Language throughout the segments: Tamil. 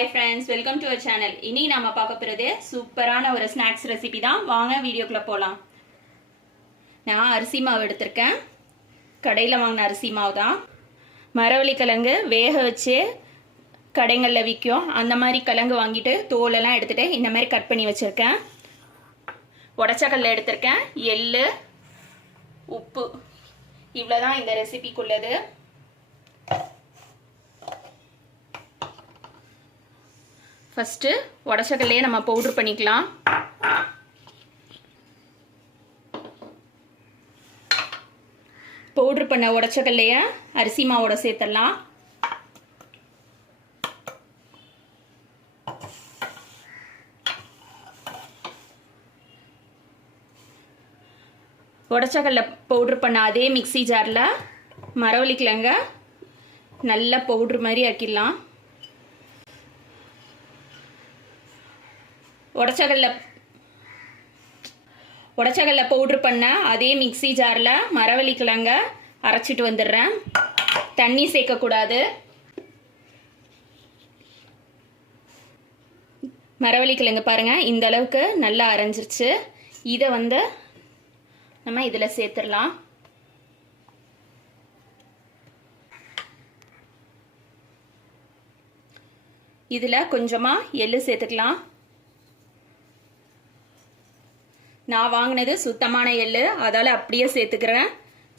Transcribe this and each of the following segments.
Hi friends, welcome to our channel. இனி நாம பார்க்க போறது சூப்பரான ஒரு ஸ்நாக்ஸ் ரெசிபி தான். வாங்க வீடியோக்குள்ள போலாம். நான் அரிசி மாவு எடுத்துர்க்கேன். கடையில வாங்குன அரிசி மாவு தான். மரவள்ளி கிழங்கு வேக வச்சு கடைங்கள்ல விக்கும். அந்த மாதிரி கிழங்கு வாங்கிட்டு தோல் எல்லாம் எடுத்துட்டு இந்த மாதிரி கட் பண்ணி வச்சிருக்கேன். உடைச்ச கடலை எடுத்துர்க்கேன். எள்ளு, உப்பு. இவ்வளவுதான் இந்த ரெசிபிக்குள்ளது. ஃபர்ஸ்ட் உடைச்ச கடலையை நம்ம பவுடர் பண்ணிக்கலாம். பவுடர் பண்ண உடைச்ச கடலையை அரிசி மாவோட சேர்த்துடலாம். உடைச்ச கடலை பவுடர் பண்ண அதே மிக்ஸி ஜாரில் மரவள்ளி கிழங்க நல்லா பவுடர் மாதிரி ஆக்கிடலாம். உடைச்சகல்ல பவுடர் பண்ண அதே மிக்ஸி ஜாரில் மரவள்ளி கிழங்க அரைச்சிட்டு வந்துடுறேன். தண்ணி சேர்க்கக்கூடாது. மரவள்ளி கிழங்கு பாருங்க, இந்த அளவுக்கு நல்லா அரைஞ்சிருச்சு. இதை நம்ம இதில் சேர்த்துடலாம். இதில் கொஞ்சமாக எள்ளு சேர்த்துக்கலாம். நான் வாங்கினது சுத்தமான எள்ளு, அதால் அப்படியே சேர்த்துக்கிறேன்.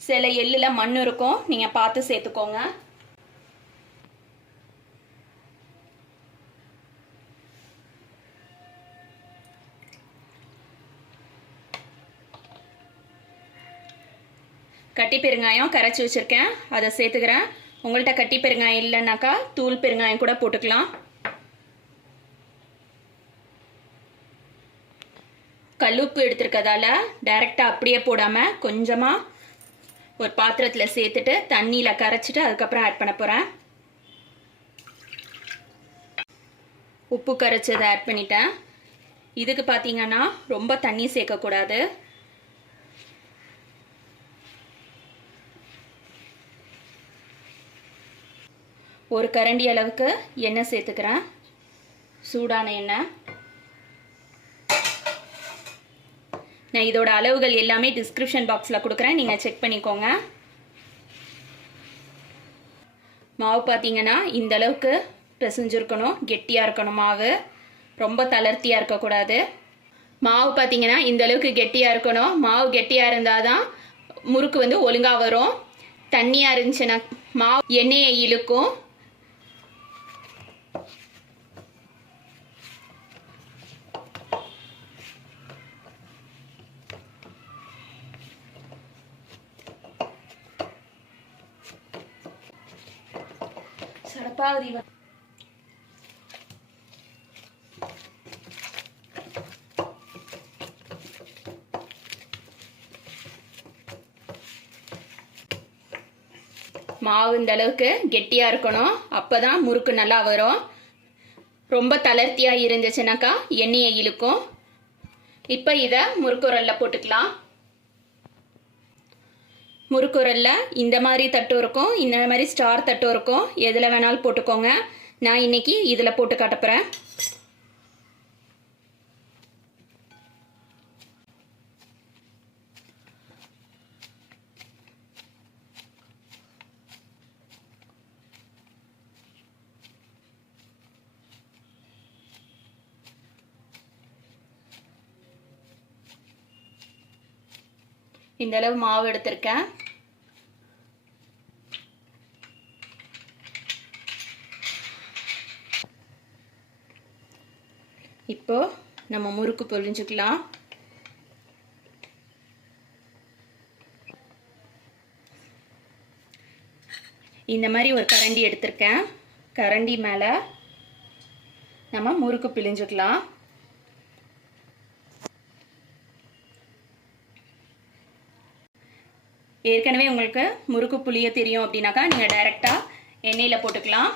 சில எள்ளில் மண் இருக்கும், நீங்கள் பார்த்து சேர்த்துக்கோங்க. கட்டி பெருங்காயம் கரைச்சி வச்சுருக்கேன், அதை சேர்த்துக்கிறேன். உங்கள்கிட்ட கட்டி பெருங்காயம் இல்லைன்னாக்கா தூள் பெருங்காயம் கூட போட்டுக்கலாம். கல்லுப்பு எடுத்துருக்கதால டைரெக்டாக அப்படியே போடாமல் கொஞ்சமாக ஒரு பாத்திரத்தில் சேர்த்துட்டு தண்ணியில் கரைச்சிட்டு அதுக்கப்புறம் ஆட் பண்ண போகிறேன். உப்பு கரைச்சதை ஆட் பண்ணிட்டேன். இதுக்கு பார்த்தீங்கன்னா ரொம்ப தண்ணி சேர்க்கக்கூடாது. ஒரு கரண்டி அளவுக்கு எண்ணெய் சேர்த்துக்கிறேன், சூடான எண்ணெய். நான் இதோட அளவுகள் எல்லாமே டிஸ்கிரிப்ஷன் பாக்ஸில் கொடுக்குறேன், நீங்கள் செக் பண்ணிக்கோங்க. மாவு பார்த்தீங்கன்னா இந்த அளவுக்கு பிசைஞ்சிருக்கணும், கெட்டியாக இருக்கணும். மாவு ரொம்ப தளர்த்தியாக இருக்கக்கூடாது. மாவு பார்த்தீங்கன்னா இந்த அளவுக்கு கெட்டியாக இருக்கணும். மாவு கெட்டியாக இருந்தால் தான் முறுக்கு ஒழுங்காக வரும். தண்ணியாக இருந்துச்சுன்னா மாவு எண்ணெயை இழுக்கும். மாவு இந்த அளவுக்கு கெட்டியா இருக்கணும், அப்பதான் முறுக்கு நல்லா வரும். ரொம்ப தளர்த்தியா இருந்துச்சுனாக்கா எண்ணெயை இழுக்கும். இப்போ இதை முறுக்குரல்ல போட்டுக்கலாம். முறுக்குரல்ல இந்த மாதிரி தட்டு இருக்கும், இந்த மாதிரி ஸ்டார் தட்டு இருக்கும். எதில் வேணாலும் போட்டுக்கோங்க. நான் இன்னைக்கு இதில் போட்டு காட்டப்போகிறேன். இந்த அளவு மாவு எடுத்திருக்கேன். இப்போ நம்ம முறுக்கு பொரிஞ்சுக்கலாம். இந்த மாதிரி ஒரு கரண்டி எடுத்திருக்கேன். கரண்டி மேலே நம்ம முறுக்கு பிழிஞ்சுக்கலாம். ஏற்கனவே உங்களுக்கு முறுக்கு புளிய தெரியும் அப்படின்னாக்கா நீங்கள் டைரெக்டாக எண்ணெயில் போட்டுக்கலாம்.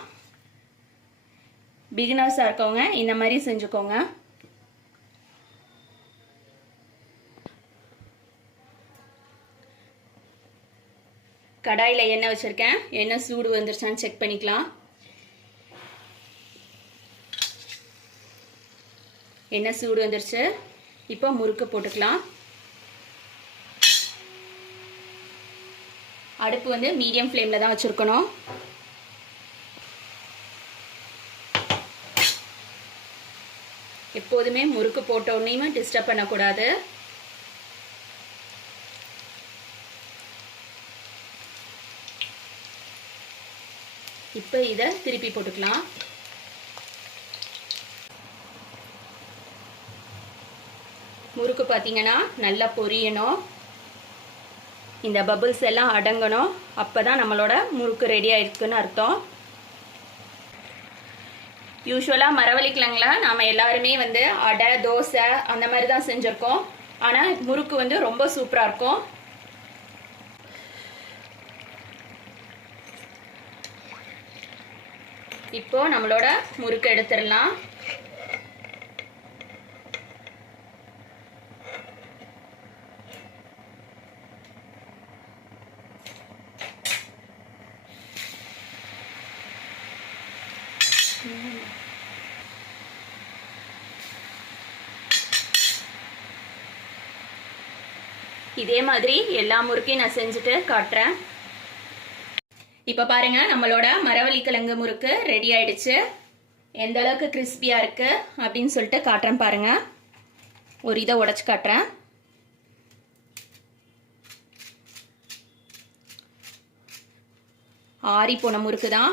பிகினர்ஸாக இருக்கவங்க இந்த மாதிரி செஞ்சுக்கோங்க. கடாயில் எண்ணெய் வச்சுருக்கேன். எண்ணெய் சூடு வந்துருச்சான்னு செக் பண்ணிக்கலாம். எண்ணெய் சூடு வந்துருச்சு. இப்போ முறுக்கு போட்டுக்கலாம். அடுப்பு வந்து மீடியம் ஃப்ளேமில் தான் வச்சுருக்கணும். எப்போதுமே முறுக்கு போட்ட உடனேயுமே டிஸ்டர்ப் பண்ணக்கூடாது. இப்போ இதை திருப்பி போட்டுக்கலாம். முறுக்கு பார்த்தீங்கன்னா நல்லா பொரியணும். இந்த பபிள்ஸ் எல்லாம் அடங்கணும். அப்போ தான் நம்மளோட முறுக்கு ரெடி ஆயிருக்குன்னு அர்த்தம். யூஸ்வலாக மரவள்ளிக்கிழங்குல நாம் எல்லாருமே வந்து அடை, தோசை அந்த மாதிரி தான் செஞ்சுருக்கோம். ஆனால் முறுக்கு வந்து ரொம்ப சூப்பராக இருக்கும். இப்போ நம்மளோட முறுக்கு எடுத்துடலாம். இதே மாதிரி எல்லா முறுக்கையும் நான் செஞ்சுட்டு காட்டுறேன். இப்போ பாருங்க, நம்மளோட மரவள்ளிக்கிழங்கு முறுக்கு ரெடி ஆயிடுச்சு. எந்த அளவுக்கு கிறிஸ்பியா இருக்கு அப்படின்னு சொல்லிட்டு காட்டுறேன் பாருங்க. ஒரு இதை உடைச்சு காட்டுறேன். ஆறி போன முறுக்கு தான்,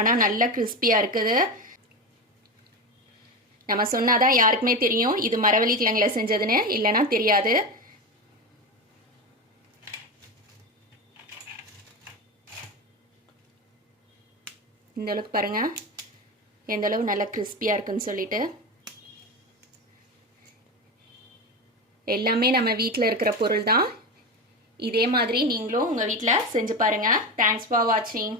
ஆனால் நல்லா கிறிஸ்பியா இருக்குது. நம்ம சொன்னாதான் யாருக்குமே தெரியும் இது மரவள்ளிக்கிழங்குல செஞ்சதுன்னு, இல்லைன்னா தெரியாது. இந்த அளவுக்கு பாருங்க, எந்த அளவு நல்லா கிறிஸ்பியாக இருக்குன்னு சொல்லிட்டு. எல்லாமே நம்ம வீட்டில் இருக்கிற பொருள் தான். இதே மாதிரி நீங்களும் உங்கள் வீட்டில் செஞ்சு பாருங்கள். தேங்க்ஸ் ஃபார் வாட்சிங்.